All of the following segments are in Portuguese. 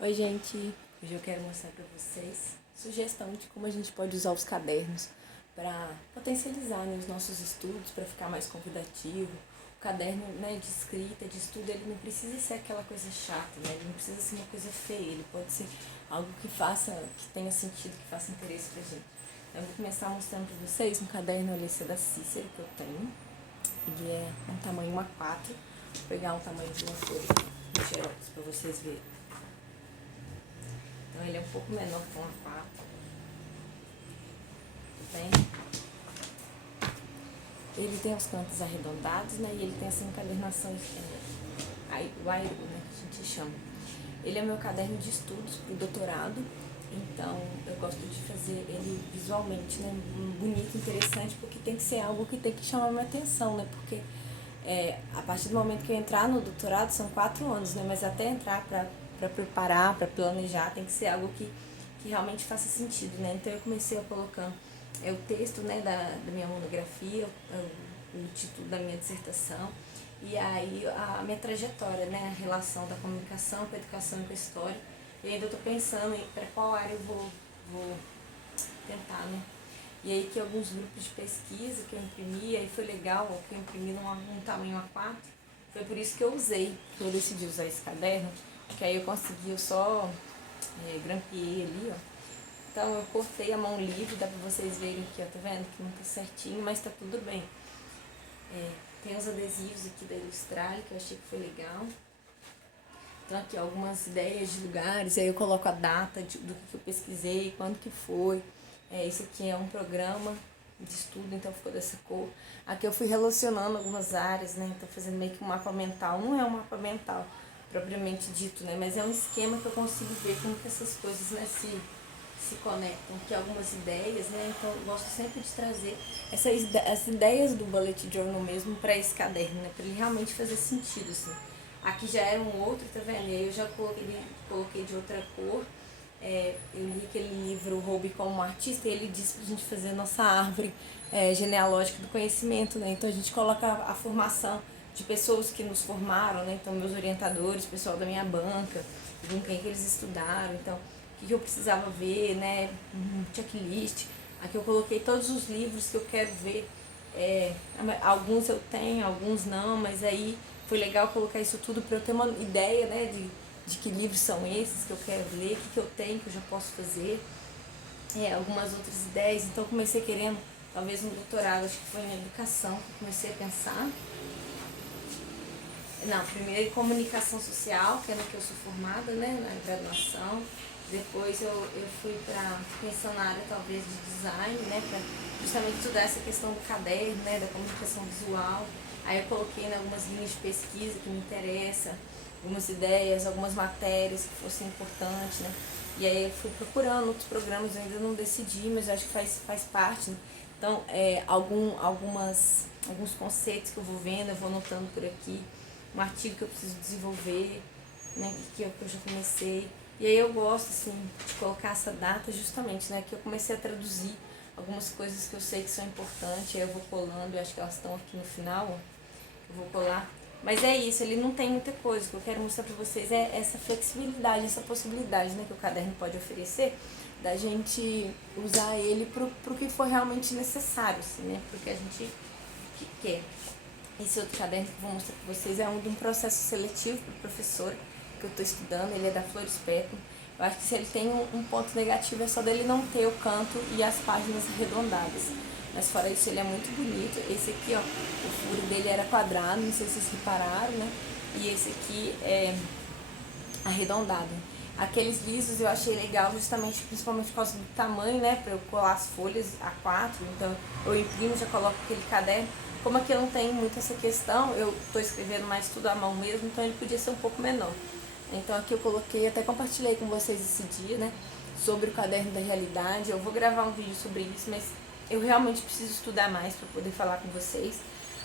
Oi, gente! Hoje eu quero mostrar para vocês sugestão de como a gente pode usar os cadernos para potencializar, né, os nossos estudos, para ficar mais convidativo. O caderno, né, de escrita, de estudo, ele não precisa ser aquela coisa chata, né? Ele não precisa ser uma coisa feia, ele pode ser algo que tenha sentido, que faça interesse pra gente. Eu vou começar mostrando para vocês um caderno Alice da Cícero que eu tenho. Ele é um tamanho A4. Vou pegar um tamanho de uma folha de xerox para vocês verem. Então ele é um pouco menor que um A4. Bem? Ele tem os cantos arredondados, né? E ele tem essa encadernação wire, né? Que a gente chama. Ele é meu caderno de estudos para o doutorado. Então eu gosto de fazer ele visualmente, né? Bonito, interessante, porque tem que ser algo que tem que chamar minha atenção, né? Porque a partir do momento que eu entrar no doutorado, são 4 anos, né? Mas até entrar para preparar, para planejar, tem que ser algo que realmente faça sentido, né? Então eu comecei a colocar o texto, né, da minha monografia, o título da minha dissertação, e aí a minha trajetória, né? A relação da comunicação com a educação e com a história. E ainda eu estou pensando em para qual área eu vou tentar, né? E aí que alguns grupos de pesquisa que eu imprimi, aí foi legal, que eu imprimi num tamanho A4, foi por isso que eu usei, que eu decidi usar esse caderno, que aí eu consegui, eu só grampeei ali, ó. Então eu cortei a mão livre, dá pra vocês verem aqui, ó, tá vendo? Que não tá certinho, mas tá tudo bem. Tem os adesivos aqui da Ilustrale, que eu achei que foi legal. Então aqui, ó, algumas ideias de lugares, aí eu coloco a data do que eu pesquisei, quando que foi. Isso aqui é um programa de estudo, então ficou dessa cor. Aqui eu fui relacionando algumas áreas, né? Então fazendo meio que um mapa mental. Não é um mapa mental propriamente dito, né? Mas é um esquema que eu consigo ver como que essas coisas, né, se conectam. Aqui algumas ideias, né? Então eu gosto sempre de trazer as ideias do Bullet Journal mesmo para esse caderno, né? Para ele realmente fazer sentido, assim. Aqui já era um outro, tá vendo? E aí eu já coloquei de outra cor. Eu li aquele livro Roube como Artista e ele diz pra gente fazer a nossa árvore genealógica do conhecimento, né? Então a gente coloca a formação de pessoas que nos formaram, né? Então meus orientadores, pessoal da minha banca, com quem que eles estudaram, então o que eu precisava ver, né? Um checklist. Aqui eu coloquei todos os livros que eu quero ver. Alguns eu tenho, alguns não, mas aí foi legal colocar isso tudo para eu ter uma ideia, né, de que livros são esses que eu quero ler, o que eu tenho, que eu já posso fazer, algumas outras ideias. Então eu comecei querendo, talvez um doutorado, acho que foi em educação que eu comecei a pensar. Não, primeiro em comunicação social, que é no que eu sou formada, né, na graduação. Depois eu fui para pensar na área talvez de design, né, para justamente estudar essa questão do caderno, né, da comunicação visual. Aí eu coloquei em algumas linhas de pesquisa que me interessam, algumas ideias, algumas matérias que fossem importantes, né. E aí eu fui procurando outros programas, eu ainda não decidi, mas eu acho que faz parte, né? Então, alguns conceitos que eu vou vendo, eu vou anotando por aqui, um artigo que eu preciso desenvolver, né, que eu já comecei. E aí eu gosto, assim, de colocar essa data justamente, né, que eu comecei a traduzir algumas coisas que eu sei que são importantes, aí eu vou colando, eu acho que elas estão aqui no final, ó, eu vou colar. Mas é isso, ele não tem muita coisa, o que eu quero mostrar pra vocês é essa flexibilidade, essa possibilidade, né, que o caderno pode oferecer, da gente usar ele pro que for realmente necessário, assim, né, porque a gente quer. Esse outro caderno que eu vou mostrar para vocês é de um processo seletivo para professora que eu estou estudando, ele é da Flores Pétalo. Eu acho que se ele tem um ponto negativo é só dele não ter o canto e as páginas arredondadas. Mas fora isso ele é muito bonito. Esse aqui, ó, o furo dele era quadrado, não sei se vocês repararam, né? E esse aqui é arredondado. Aqueles lisos eu achei legal justamente, principalmente por causa do tamanho, né? Para eu colar as folhas A4, então eu imprimo, já coloco aquele caderno. Como aqui eu não tenho muito essa questão, eu estou escrevendo mais tudo à mão mesmo, então ele podia ser um pouco menor. Então aqui eu coloquei, até compartilhei com vocês esse dia, né, sobre o caderno da realidade. Eu vou gravar um vídeo sobre isso, mas eu realmente preciso estudar mais para poder falar com vocês.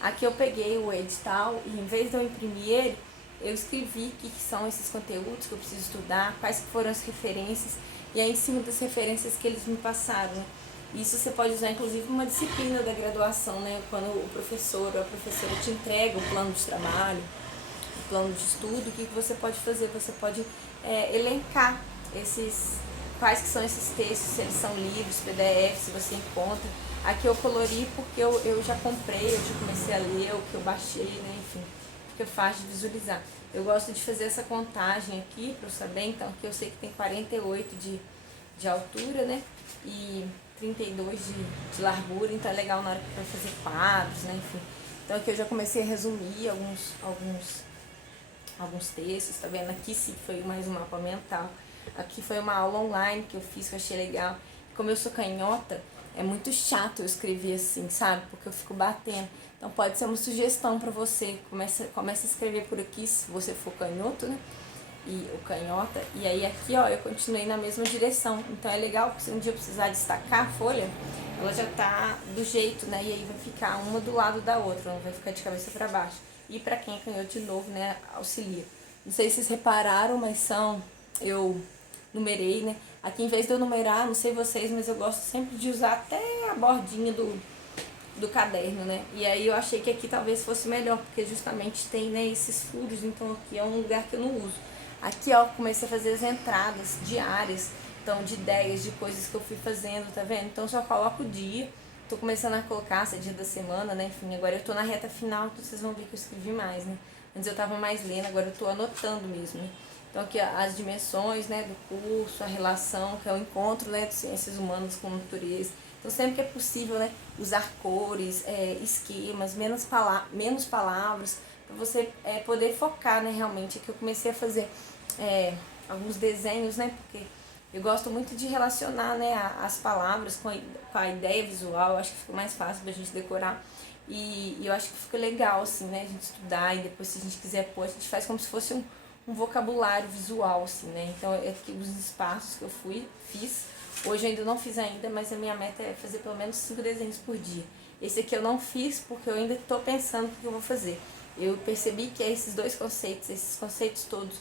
Aqui eu peguei o edital e em vez de eu imprimir ele, eu escrevi o que são esses conteúdos que eu preciso estudar, quais foram as referências, e aí em cima das referências que eles me passaram, né? Isso você pode usar, inclusive, uma disciplina da graduação, né? Quando o professor ou a professora te entrega o plano de trabalho, plano de estudo, o que você pode fazer? Você pode elencar quais que são esses textos, se eles são livros, PDF, se você encontra. Aqui eu colori porque eu já comprei, eu já comecei a ler, o que eu baixei, né, enfim, fica fácil de visualizar. Eu gosto de fazer essa contagem aqui para eu saber, então aqui eu sei que tem 48 de altura, né, e 32 de largura, então é legal na hora que vai fazer quadros, né, enfim. Então aqui eu já comecei a resumir alguns textos, tá vendo? Aqui sim foi mais um mapa mental. Aqui foi uma aula online que eu fiz, que eu achei legal. Como eu sou canhota, é muito chato eu escrever assim, sabe? Porque eu fico batendo. Então pode ser uma sugestão para você. Começa a escrever por aqui, se você for canhoto, né? E o canhota. E aí aqui, ó, eu continuei na mesma direção. Então é legal, porque se um dia eu precisar destacar a folha, ela já tá do jeito, né? E aí vai ficar uma do lado da outra, não vai ficar de cabeça para baixo. E para quem é canhoto de novo, né, auxilia. Não sei se vocês repararam, mas eu numerei, né? Aqui em vez de eu numerar, não sei vocês, mas eu gosto sempre de usar até a bordinha do caderno, né? E aí eu achei que aqui talvez fosse melhor, porque justamente tem, né, esses furos, então aqui é um lugar que eu não uso. Aqui, ó, comecei a fazer as entradas diárias, então de ideias, de coisas que eu fui fazendo, tá vendo? Então só coloco o dia, tô começando a colocar se é dia da semana, né? Enfim, agora eu tô na reta final, então vocês vão ver que eu escrevi mais, né? Antes eu tava mais lendo, agora eu tô anotando mesmo, né? Então aqui as dimensões, né, do curso, a relação, que é o encontro, né, de ciências humanas com a natureza. Então sempre que é possível, né, usar cores, esquemas, menos palavras, para você poder focar, né, realmente. Aqui eu comecei a fazer alguns desenhos, né, porque eu gosto muito de relacionar, né, as palavras com a ideia visual. Eu acho que fica mais fácil pra gente decorar. E eu acho que fica legal, assim, né, a gente estudar e depois, se a gente quiser pôr, a gente faz como se fosse um vocabulário visual, assim, né? Então, aqui os espaços que eu fiz, hoje eu ainda não fiz ainda, mas a minha meta é fazer pelo menos 5 desenhos por dia. Esse aqui eu não fiz porque eu ainda estou pensando o que eu vou fazer. Eu percebi que esses conceitos todos,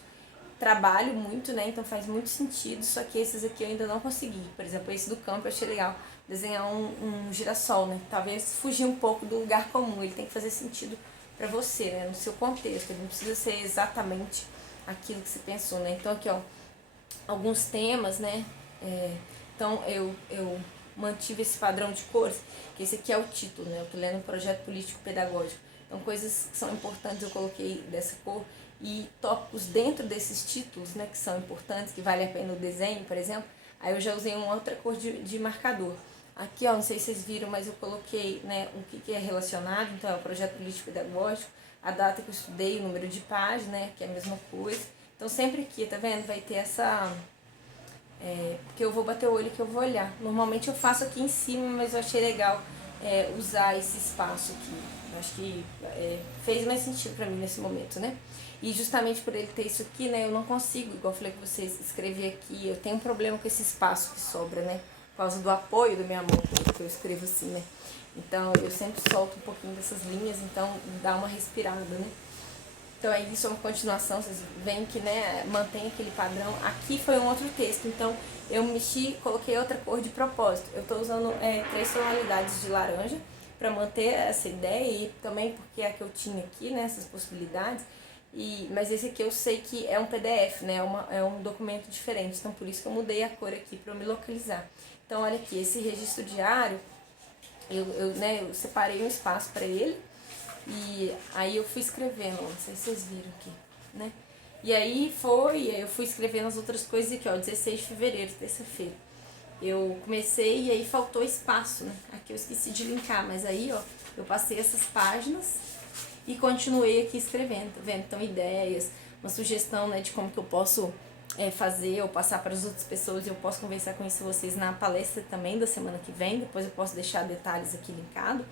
trabalho muito, né? Então faz muito sentido, só que esses aqui eu ainda não consegui. Por exemplo, esse do campo eu achei legal, desenhar um girassol, né? Talvez fugir um pouco do lugar comum, ele tem que fazer sentido para você, né? No seu contexto, ele não precisa ser exatamente aquilo que você pensou, né? Então aqui, ó, alguns temas, né? Então eu mantive esse padrão de cores, que esse aqui é o título, né? Eu tô lendo um projeto político-pedagógico. Então coisas que são importantes eu coloquei dessa cor, e tópicos dentro desses títulos, né, que são importantes, que vale a pena o desenho, por exemplo, aí eu já usei uma outra cor de marcador. Aqui, ó, não sei se vocês viram, mas eu coloquei, né, o que é relacionado, então é o projeto político-pedagógico, a data que eu estudei, o número de página, né, que é a mesma coisa. Então sempre aqui, tá vendo? Vai ter essa... porque eu vou bater o olho que eu vou olhar. Normalmente eu faço aqui em cima, mas eu achei legal usar esse espaço aqui. Eu acho que fez mais sentido pra mim nesse momento, né? E justamente por ele ter isso aqui, né, eu não consigo, igual eu falei com vocês, escrever aqui. Eu tenho um problema com esse espaço que sobra, né? Por causa do apoio da minha mão, que eu escrevo assim, né? Então eu sempre solto um pouquinho dessas linhas, então dá uma respirada, né? Então é isso, é uma continuação, vocês veem que, né, mantém aquele padrão. Aqui foi um outro texto, então eu coloquei outra cor de propósito. Eu estou usando 3 tonalidades de laranja para manter essa ideia, e também porque é a que eu tinha aqui, né, essas possibilidades. Mas esse aqui eu sei que é um PDF, né, é um documento diferente, então por isso que eu mudei a cor aqui para eu me localizar. Então olha aqui, esse registro diário, eu separei um espaço para ele, e aí eu fui escrevendo, não sei se vocês viram aqui, né? E aí eu fui escrevendo as outras coisas aqui, ó, 16 de fevereiro, terça-feira. Eu comecei e aí faltou espaço, né? Aqui eu esqueci de linkar, mas aí, ó, eu passei essas páginas e continuei aqui escrevendo, tá vendo? Então, ideias, uma sugestão, né, de como que eu posso fazer ou passar para as outras pessoas, e eu posso conversar com isso vocês na palestra também da semana que vem. Depois eu posso deixar detalhes aqui linkado,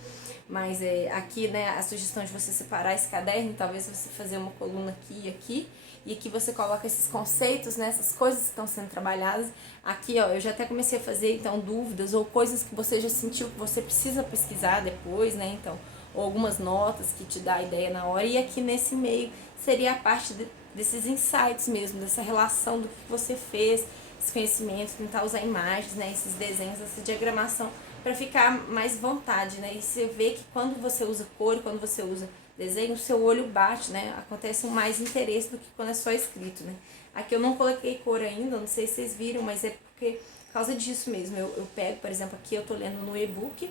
mas aqui, né, a sugestão de você separar esse caderno, talvez você fazer uma coluna aqui e aqui, e aqui você coloca esses conceitos, né, essas coisas que estão sendo trabalhadas. Aqui, ó, eu já até comecei a fazer, então, dúvidas ou coisas que você já sentiu que você precisa pesquisar depois, né, então, ou algumas notas que te dá a ideia na hora. E aqui nesse meio seria a parte desses insights mesmo, dessa relação do que você fez, esse conhecimento, tentar usar imagens, né, esses desenhos, essa diagramação, para ficar mais vontade, né? E você vê que quando você usa cor, quando você usa desenho, o seu olho bate, né? Acontece mais interesse do que quando é só escrito, né? Aqui eu não coloquei cor ainda, não sei se vocês viram, mas é porque, por causa disso mesmo, eu pego, por exemplo, aqui eu tô lendo no e-book,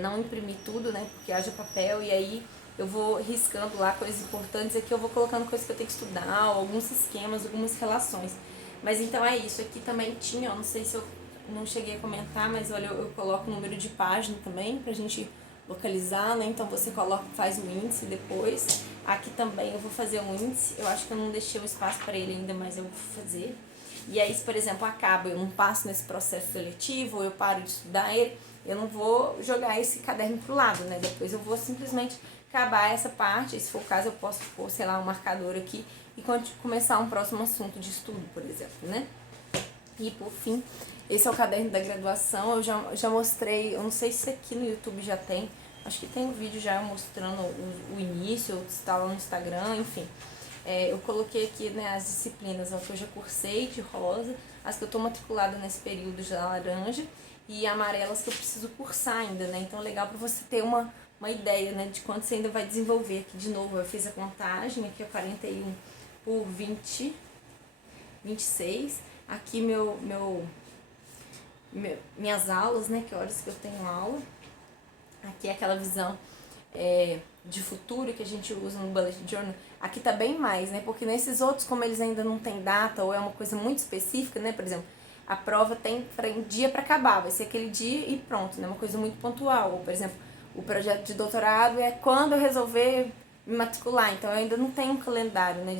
não imprimi tudo, né? Porque haja papel, e aí eu vou riscando lá coisas importantes, aqui eu vou colocando coisas que eu tenho que estudar, alguns esquemas, algumas relações. Mas então é isso, aqui também tinha, não sei se eu não cheguei a comentar, mas olha, eu coloco o número de página também, pra gente localizar, né? Então você coloca, faz o índice depois. Aqui também eu vou fazer um índice, eu acho que eu não deixei um espaço para ele ainda, mas eu vou fazer. E aí, se por exemplo acaba, eu não passo nesse processo seletivo, ou eu paro de estudar ele, eu não vou jogar esse caderno pro lado, né? Depois eu vou simplesmente acabar essa parte, e se for o caso eu posso pôr, sei lá, um marcador aqui e começar um próximo assunto de estudo, por exemplo, né? E por fim, esse é o caderno da graduação, eu já mostrei, eu não sei se aqui no YouTube já tem, acho que tem um vídeo já mostrando o início, está lá no Instagram, enfim. Eu coloquei aqui, né, as disciplinas, ó, que eu já cursei de rosa, as que eu estou matriculada nesse período de laranja e amarelas que eu preciso cursar ainda, né? Então é legal para você ter uma ideia, né, de quanto você ainda vai desenvolver. Aqui de novo eu fiz a contagem, aqui é 41 por 20, 26. Aqui minhas aulas, né, que horas que eu tenho aula. Aqui é aquela visão de futuro que a gente usa no Bullet Journal. Aqui tá bem mais, né, porque nesses outros, como eles ainda não tem data ou é uma coisa muito específica, né, por exemplo, a prova tem dia para acabar, vai ser aquele dia e pronto, né, uma coisa muito pontual. Ou, por exemplo, o projeto de doutorado é quando eu resolver me matricular, então eu ainda não tenho um calendário, né,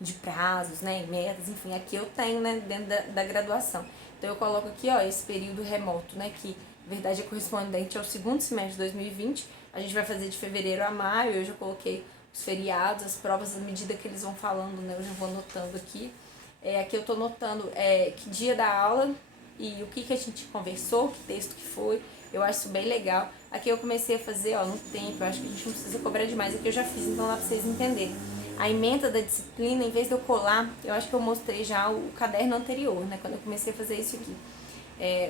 de prazos, né, metas, enfim, aqui eu tenho, né, dentro da graduação. Então eu coloco aqui, ó, esse período remoto, né, que na verdade é correspondente ao segundo semestre de 2020, a gente vai fazer de fevereiro a maio, eu já coloquei os feriados, as provas, à medida que eles vão falando, né, eu já vou anotando aqui. Aqui eu tô anotando que dia da aula e o que a gente conversou, que texto que foi, eu acho isso bem legal. Aqui eu comecei a fazer, ó, no tempo, eu acho que a gente não precisa cobrar demais, aqui eu já fiz, então dá pra vocês entenderem. A ementa da disciplina, em vez de eu colar, eu acho que eu mostrei já o caderno anterior, né, quando eu comecei a fazer isso aqui.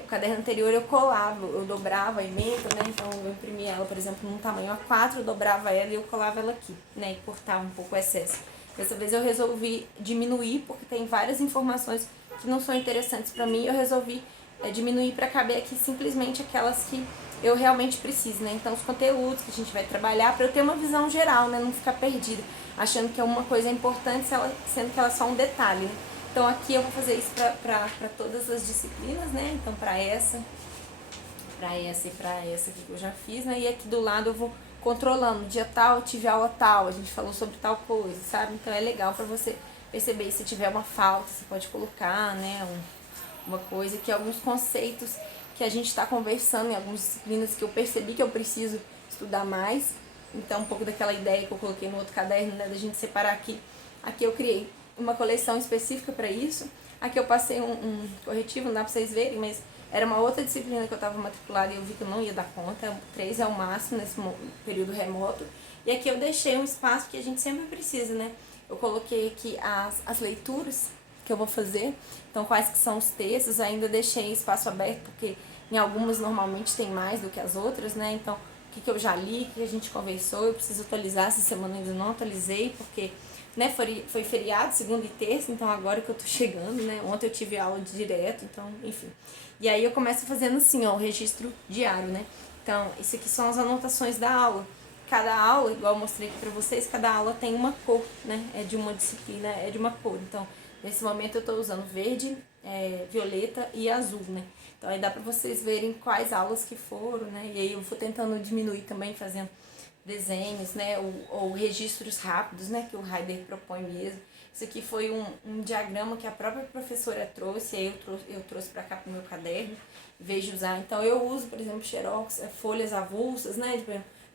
O caderno anterior eu colava, eu dobrava a ementa, né, então eu imprimia ela, por exemplo, num tamanho A4, eu dobrava ela e eu colava ela aqui, né, e cortava um pouco o excesso. Dessa vez eu resolvi diminuir, porque tem várias informações que não são interessantes para mim, eu resolvi diminuir para caber aqui simplesmente aquelas que eu realmente preciso, né? Então os conteúdos que a gente vai trabalhar, para eu ter uma visão geral, né? Não ficar perdida, achando que uma coisa é importante, sendo que ela é só um detalhe, né? Então aqui eu vou fazer isso para todas as disciplinas, né? Então para essa e para essa aqui que eu já fiz, né? E aqui do lado eu vou controlando, dia tal, tive aula tal, a gente falou sobre tal coisa, sabe? Então é legal para você perceber, se tiver uma falta, você pode colocar, né? Uma coisa, que alguns conceitos que a gente está conversando em algumas disciplinas que eu percebi que eu preciso estudar mais. Então, um pouco daquela ideia que eu coloquei no outro caderno, né, da gente separar aqui. Aqui eu criei uma coleção específica para isso. Aqui eu passei um corretivo, não dá para vocês verem, mas era uma outra disciplina que eu estava matriculada e eu vi que eu não ia dar conta. 3 é o máximo nesse período remoto. E aqui eu deixei um espaço que a gente sempre precisa, né? Eu coloquei aqui as leituras que eu vou fazer, então quais que são os textos, ainda deixei espaço aberto, porque em algumas normalmente tem mais do que as outras, né, então o que eu já li, o que a gente conversou, eu preciso atualizar, essa semana ainda não atualizei, porque, né, foi feriado, segunda e terça, então agora que eu tô chegando, né, ontem eu tive aula de direto, então, enfim, e aí eu começo fazendo assim, ó, o registro diário, né, então, isso aqui são as anotações da aula. Cada aula, igual eu mostrei aqui pra vocês, cada aula tem uma cor, né, é de uma disciplina, é de uma cor, então nesse momento eu estou usando verde, violeta e azul, né? Então aí dá para vocês verem quais aulas que foram, né? E aí eu vou tentando diminuir também, fazendo desenhos, né? Ou registros rápidos, né? Que o Heider propõe mesmo. Isso aqui foi um diagrama que a própria professora trouxe, aí eu trouxe para cá pro meu caderno, em vez de usar. Então eu uso, por exemplo, xerox, folhas avulsas, né?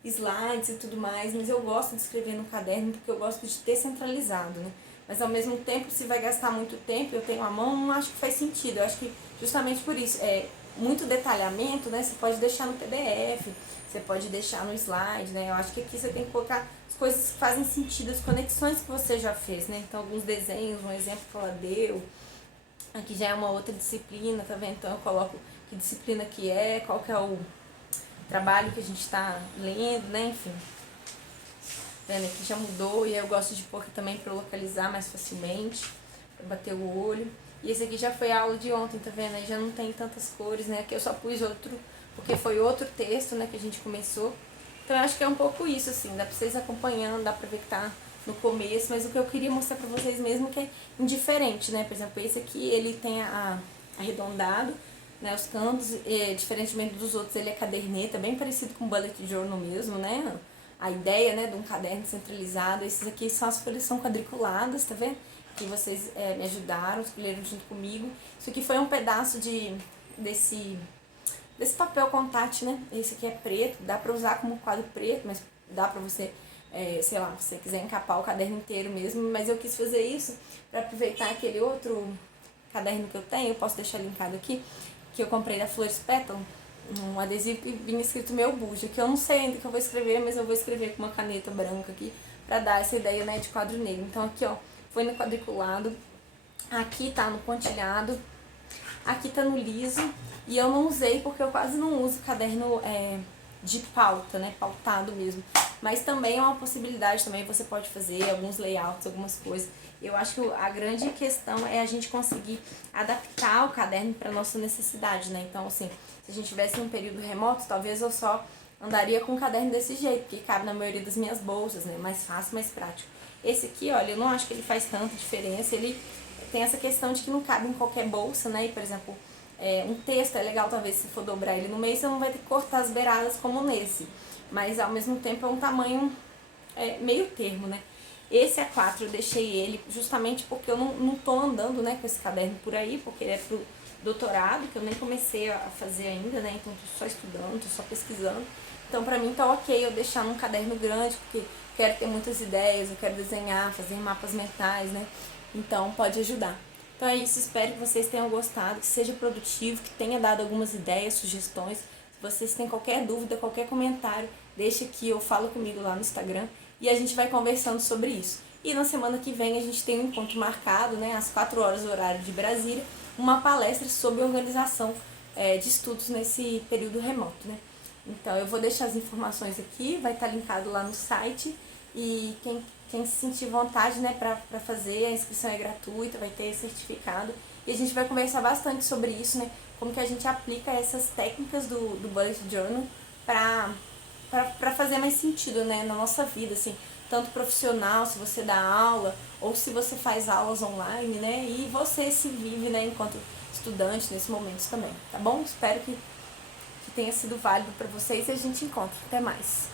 Slides e tudo mais, mas eu gosto de escrever no caderno porque eu gosto de ter centralizado, né? Mas ao mesmo tempo, se vai gastar muito tempo, eu tenho a mão, não acho que faz sentido. Eu acho que justamente por isso, muito detalhamento, né? Você pode deixar no PDF, você pode deixar no slide, né? Eu acho que aqui você tem que colocar as coisas que fazem sentido, as conexões que você já fez, né? Então, alguns desenhos, um exemplo que ela deu. Aqui já é uma outra disciplina, tá vendo? Então, eu coloco que disciplina que é, qual que é o trabalho que a gente tá lendo, né, enfim. Vendo aqui já mudou, e aí eu gosto de pôr aqui também pra localizar mais facilmente, pra bater o olho. E esse aqui já foi a aula de ontem, tá vendo? Aí já não tem tantas cores, né? Aqui eu só pus outro, porque foi outro texto, né, que a gente começou. Então eu acho que é um pouco isso, assim, dá pra vocês acompanhando, dá pra ver que tá no começo, mas o que eu queria mostrar pra vocês mesmo que é indiferente, né? Por exemplo, esse aqui, ele tem arredondado, né, os cantos, diferentemente dos outros, ele é caderneta, bem parecido com o bullet journal mesmo, né? A ideia, né, de um caderno centralizado. Esses aqui são as folhas, são quadriculadas, tá vendo? Que vocês me ajudaram, escolheram junto comigo. Isso aqui foi um pedaço desse papel contact, né? Esse aqui é preto, dá pra usar como quadro preto, mas dá pra você, sei lá, se você quiser encapar o caderno inteiro mesmo. Mas eu quis fazer isso pra aproveitar aquele outro caderno que eu tenho, eu posso deixar linkado aqui, que eu comprei da Flores Petal, um adesivo que vinha escrito meu bujo, que eu não sei ainda que eu vou escrever, mas eu vou escrever com uma caneta branca aqui, pra dar essa ideia, né, de quadro negro. Então aqui, ó, foi no quadriculado, aqui tá no pontilhado, aqui tá no liso, e eu não usei porque eu quase não uso caderno de pauta, né, pautado mesmo. Mas também é uma possibilidade, também você pode fazer alguns layouts, algumas coisas. Eu acho que a grande questão é a gente conseguir adaptar o caderno para nossa necessidade, né? Então, assim, se a gente tivesse um período remoto, talvez eu só andaria com o caderno desse jeito, porque cabe na maioria das minhas bolsas, né? Mais fácil, mais prático. Esse aqui, olha, eu não acho que ele faz tanta diferença, ele tem essa questão de que não cabe em qualquer bolsa, né? E, por exemplo, um texto é legal, talvez, se for dobrar ele no meio, você não vai ter que cortar as beiradas como nesse. Mas, ao mesmo tempo, é um tamanho meio termo, né? Esse A4 eu deixei ele justamente porque eu não tô andando, né, com esse caderno por aí, porque ele é pro doutorado, que eu nem comecei a fazer ainda, né? Então tô só estudando, tô só pesquisando. Então pra mim tá ok eu deixar num caderno grande, porque quero ter muitas ideias, eu quero desenhar, fazer mapas mentais, né? Então pode ajudar. Então é isso, espero que vocês tenham gostado, que seja produtivo, que tenha dado algumas ideias, sugestões. Se vocês têm qualquer dúvida, qualquer comentário, deixa aqui ou fala comigo lá no Instagram e a gente vai conversando sobre isso. E na semana que vem a gente tem um encontro marcado, né, às 4 horas, horário de Brasília, uma palestra sobre organização de estudos nesse período remoto, né? Então eu vou deixar as informações aqui, vai estar linkado lá no site, e quem se sentir vontade, né, para fazer, a inscrição é gratuita, vai ter certificado, e a gente vai conversar bastante sobre isso, né, como que a gente aplica essas técnicas do Bullet Journal para fazer mais sentido, né, na nossa vida, assim, tanto profissional, se você dá aula, ou se você faz aulas online, né, e você se vive, né, enquanto estudante nesse momento também, tá bom? Espero que tenha sido válido para vocês e a gente encontra. Até mais!